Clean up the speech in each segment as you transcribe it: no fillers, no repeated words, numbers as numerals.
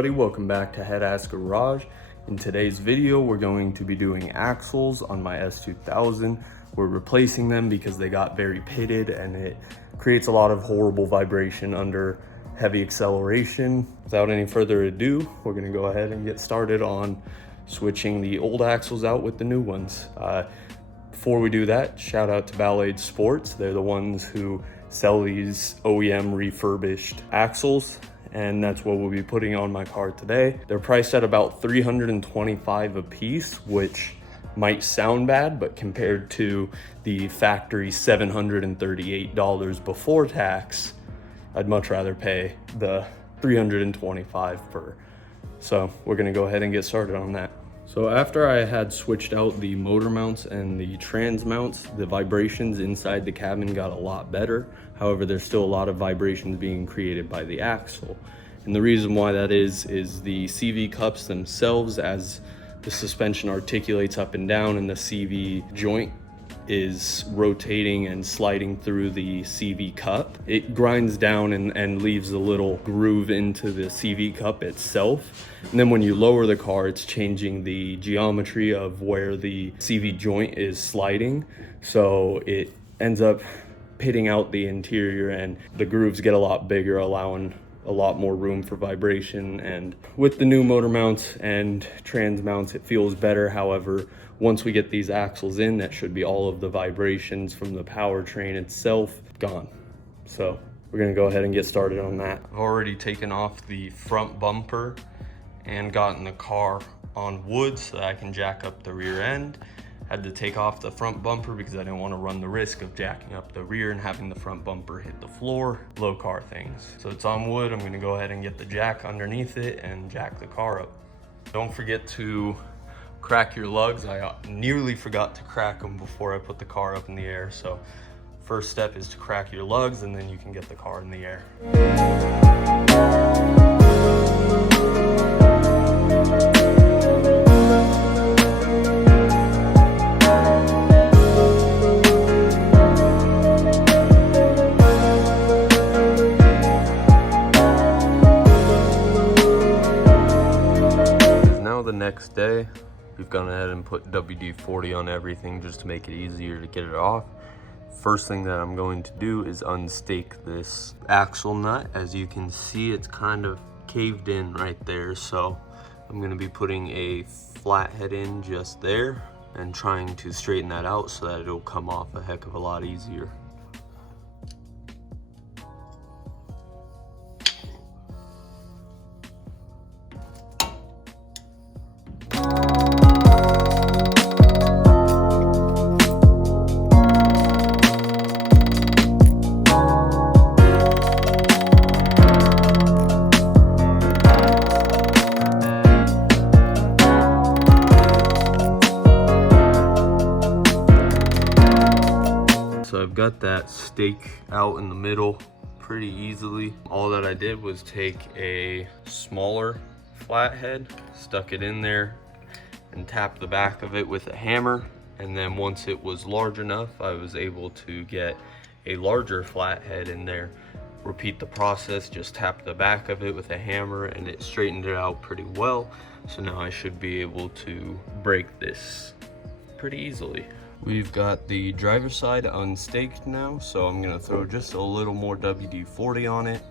everybody, welcome back to Head Ass Garage. In today's video, we're going to be doing axles on my S2000. We're replacing them because they got very pitted and it creates a lot of horrible vibration under heavy acceleration. Without any further ado, we're gonna go ahead and get started on switching the old axles out with the new ones. Before we do that, shout out to Ballade Sports. They're the ones who sell these OEM refurbished axles, and that's what we'll be putting on my car today. They're priced at about $325 a piece, which might sound bad, but compared to the factory $738 before tax, I'd much rather pay the $325 per. So we're gonna go ahead and get started on that. So after I had switched out the motor mounts and the trans mounts, the vibrations inside the cabin got a lot better. However, there's still a lot of vibrations being created by the axle. And the reason why that is the CV cups themselves, as the suspension articulates up and down and the CV joint is rotating and sliding through the CV cup, it grinds down and leaves a little groove into the CV cup itself. And then when you lower the car, it's changing the geometry of where the CV joint is sliding. So it ends up pitting out the interior and the grooves get a lot bigger, allowing a lot more room for vibration. And with the new motor mounts and trans mounts, it feels better. However, once we get these axles in, that should be all of the vibrations from the powertrain itself gone. So we're gonna go ahead and get started on that. I've already taken off the front bumper and gotten the car on wood so that I can jack up the rear end. Had to take off the front bumper because I didn't want to run the risk of jacking up the rear and having the front bumper hit the floor, low car things. So it's on wood. I'm going to go ahead and get the jack underneath it and jack the car up. Don't forget to crack your lugs. I nearly forgot to crack them before I put the car up in the air. So first step is to crack your lugs and then you can get the car in the air. The next day, we've gone ahead and put WD-40 on everything just to make it easier to get it off. First thing that I'm going to do is unstake this axle nut. As you can see, it's kind of caved in right there, so I'm going to be putting a flathead in just there and trying to straighten that out so that it'll come off a heck of a lot easier. So I've got that stake out in the middle pretty easily. All that I did was take a smaller flathead, stuck it in there, and tapped the back of it with a hammer. And then once it was large enough, I was able to get a larger flathead in there. Repeat the process, just tap the back of it with a hammer and it straightened it out pretty well. So now I should be able to break this pretty easily. We've got the driver's side unstaked now, so I'm gonna throw just a little more WD-40 on it,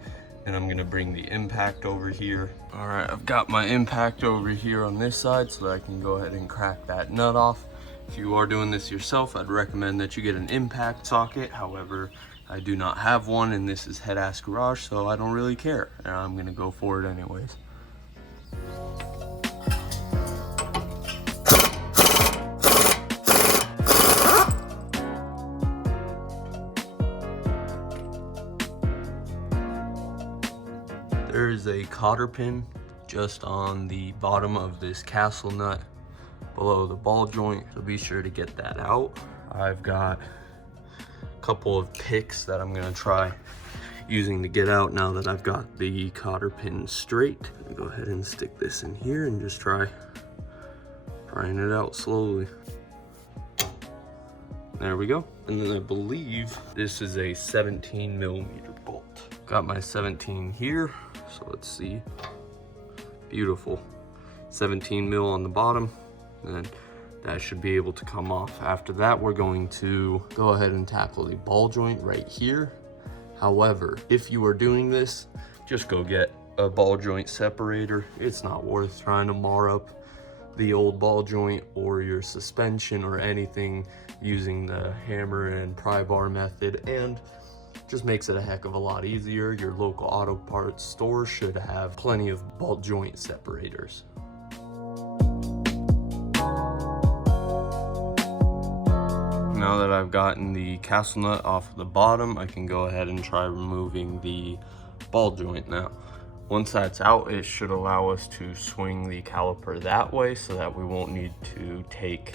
and I'm gonna bring the impact over here. All right, I've got my impact over here on this side so that I can go ahead and crack that nut off. If you are doing this yourself, I'd recommend that you get an impact socket. However, I do not have one, and this is Head Ass Garage, so I don't really care. And I'm gonna go for it anyways. There is a cotter pin just on the bottom of this castle nut below the ball joint, so be sure to get that out. I've got a couple of picks that I'm gonna try using to get out now that I've got the cotter pin straight. I'm gonna go ahead and stick this in here and just try prying it out slowly. There we go. And then I believe this is a 17mm bolt. Got my 17 here, so let's see. Beautiful. 17 mil on the bottom, and that should be able to come off. After that, we're going to go ahead and tackle the ball joint right here. However, if you are doing this, just go get a ball joint separator. It's not worth trying to mar up the old ball joint or your suspension or anything using the hammer and pry bar method, and just makes it a heck of a lot easier. Your local auto parts store should have plenty of ball joint separators. Now that I've gotten the castle nut off the bottom, I can go ahead and try removing the ball joint now. Once that's out, it should allow us to swing the caliper that way so that we won't need to take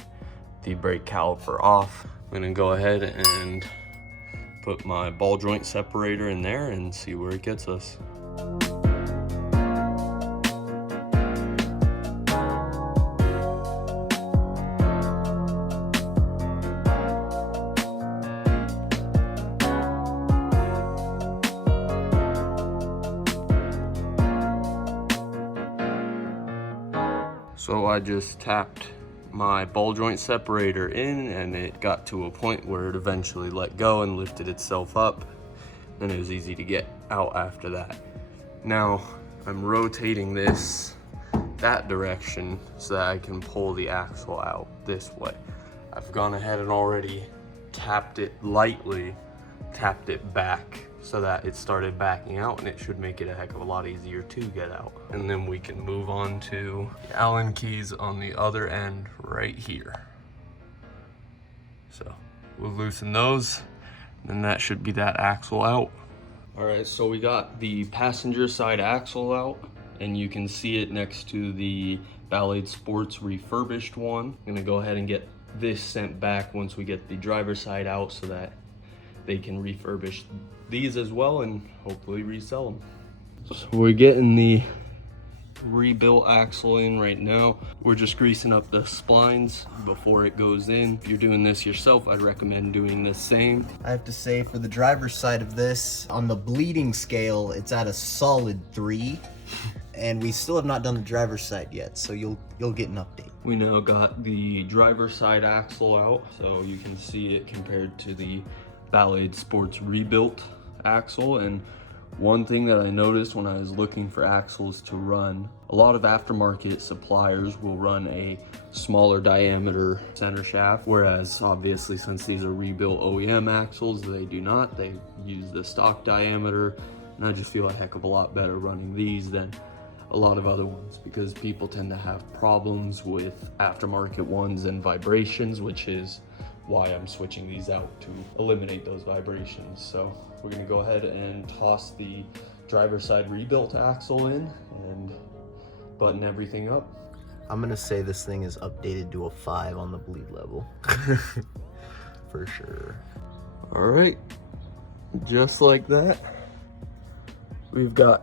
the brake caliper off. I'm gonna go ahead and put my ball joint separator in there and see where it gets us. So I just tapped my ball joint separator in, and it got to a point where it eventually let go and lifted itself up, and it was easy to get out after that. Now I'm rotating this that direction so that I can pull the axle out this way. I've gone ahead and already tapped it lightly, tapped it back so that it started backing out, and it should make it a heck of a lot easier to get out. And then we can move on to the Allen keys on the other end right here. So we'll loosen those, and that should be that axle out. All right, so we got the passenger side axle out, and you can see it next to the Ballade Sports refurbished one. I'm gonna go ahead and get this sent back once we get the driver's side out so that they can refurbish these as well and hopefully resell them. So we're getting the rebuilt axle in right now. We're just greasing up the splines before it goes in. If you're doing this yourself, I'd recommend doing the same. I have to say, for the driver's side of this, on the bleeding scale, it's at a solid 3. And we still have not done the driver's side yet, so you'll get an update. We now got the driver's side axle out, so you can see it compared to the Ballade Sports rebuilt axle. And one thing that I noticed when I was looking for axles to run, a lot of aftermarket suppliers will run a smaller diameter center shaft, whereas obviously since these are rebuilt OEM axles, they do not. They use the stock diameter, and I just feel a heck of a lot better running these than a lot of other ones, because people tend to have problems with aftermarket ones and vibrations, which is why I'm switching these out, to eliminate those vibrations. So we're gonna go ahead and toss the driver's side rebuilt axle in and button everything up. I'm gonna say this thing is updated to a 5 on the bleed level. For sure. All right, just like that, we've got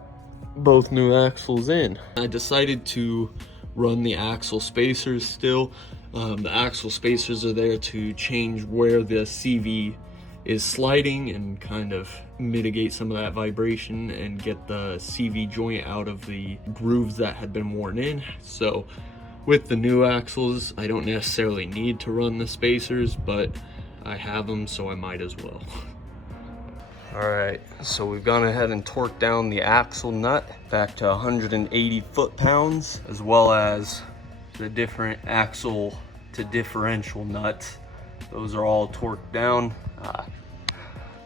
both new axles in. I decided to run the axle spacers still. The axle spacers are there to change where the CV is sliding and kind of mitigate some of that vibration and get the CV joint out of the grooves that had been worn in. So with the new axles, I don't necessarily need to run the spacers, but I have them, so I might as well. All right, so we've gone ahead and torqued down the axle nut back to 180 foot-pounds, as well as the different axle to differential nuts. Those are all torqued down.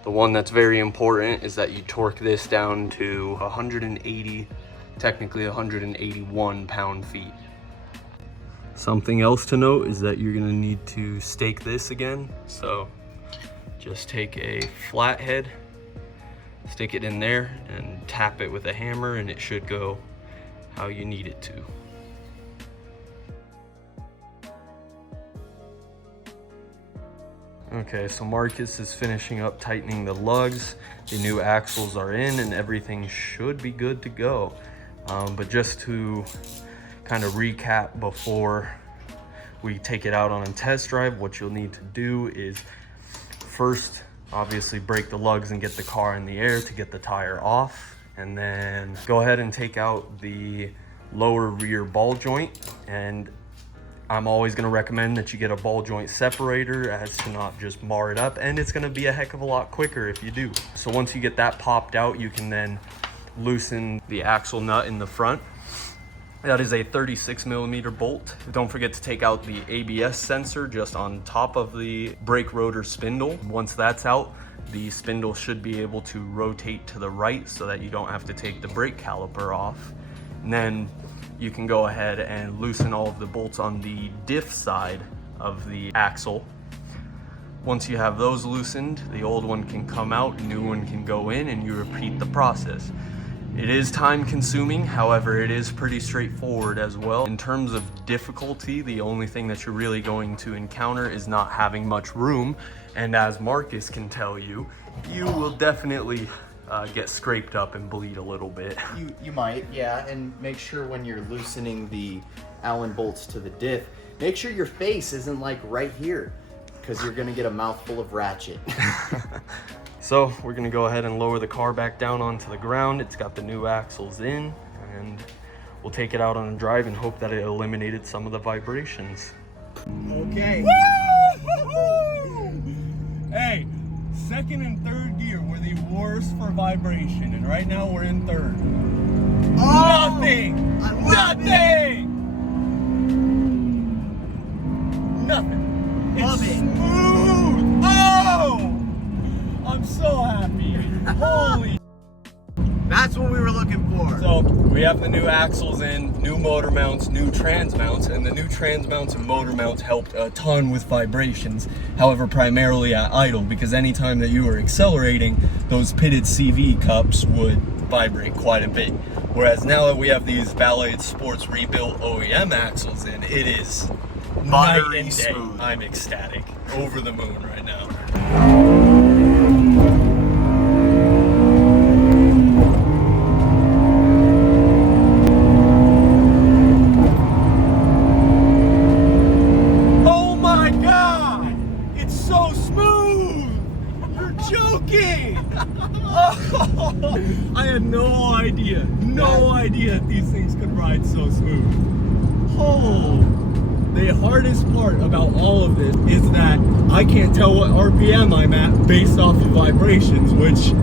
The one that's very important is that you torque this down to 180, technically 181 pound-feet. Something else to note is that you're gonna need to stake this again. So just take a flathead, stick it in there and tap it with a hammer, and it should go how you need it to. Okay, so Marcus is finishing up tightening the lugs. The new axles are in and everything should be good to go. But just to kind of recap before we take it out on a test drive, what you'll need to do is first, obviously break the lugs and get the car in the air to get the tire off, and then go ahead and take out the lower rear ball joint, and I'm always going to recommend that you get a ball joint separator as to not just mar it up, and it's going to be a heck of a lot quicker if you do. So once you get that popped out, you can then loosen the axle nut in the front. That is a 36mm bolt. Don't forget to take out the ABS sensor just on top of the brake rotor spindle. Once that's out, the spindle should be able to rotate to the right so that you don't have to take the brake caliper off. And then you can go ahead and loosen all of the bolts on the diff side of the axle. Once you have those loosened, the old one can come out, new one can go in, and you repeat the process. It is time consuming, however, it is pretty straightforward as well. In terms of difficulty, the only thing that you're really going to encounter is not having much room. And as Marcus can tell you, you will definitely get scraped up and bleed a little bit. You might, yeah, and make sure when you're loosening the Allen bolts to the diff, make sure your face isn't like right here, because you're gonna get a mouthful of ratchet. So we're gonna go ahead and lower the car back down onto the ground. It's got the new axles in, and we'll take it out on a drive and hope that it eliminated some of the vibrations. Okay. Hey, second and third gear were the worst for vibration, and right now we're in third. Oh, Nothing! I love Nothing! Nothing. Love It's it. smooth! Oh! I'm so happy. Holy. That's what we were looking for. So we have the new axles in, new motor mounts, new trans mounts, and the new trans mounts and motor mounts helped a ton with vibrations. However, primarily at idle, because anytime that you were accelerating, those pitted CV cups would vibrate quite a bit. Whereas now that we have these Ballade Sports rebuilt OEM axles in, it is night Buttery and day. smooth. I'm ecstatic, over the moon right now. I had no idea that these things could ride so smooth. Oh, the hardest part about all of this is that I can't tell what RPM I'm at based off of vibrations, which,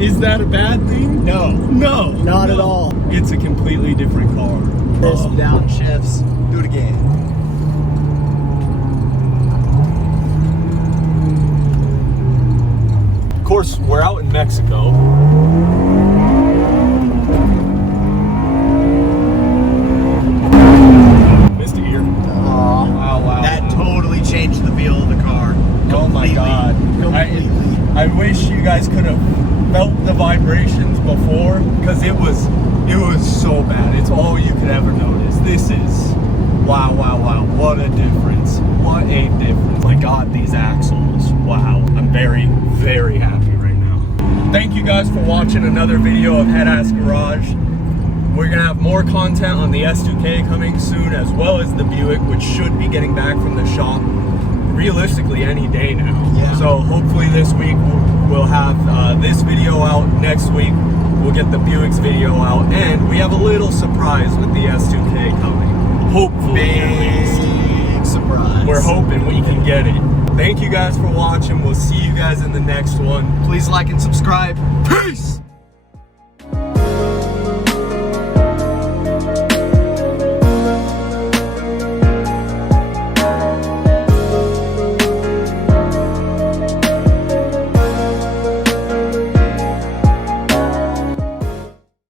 is that a bad thing? No. No. Not at all. It's a completely different car. This downshifts. Do it again. Of course, we're out in Mexico. Missed a ear. Wow. That totally changed the feel of the car. Oh my God. Completely. I wish you guys could have felt the vibrations before, because it was so bad. It's all you could ever notice. This is, wow. What a difference. What a difference. My God, these axles. Wow. I'm very, very happy right now. Thank you guys for watching another video of Head Ass Garage. We're gonna have more content on the S2K coming soon, as well as the Buick, which should be getting back from the shop realistically any day now. Yeah. So hopefully this week we'll have this video out. Next week we'll get the Buick's video out, and we have a little surprise with the S2K coming. Hopefully, at least. Big surprise. We're hoping we can get it. Thank you guys for watching. We'll see you guys in the next one. Please like and subscribe. Peace!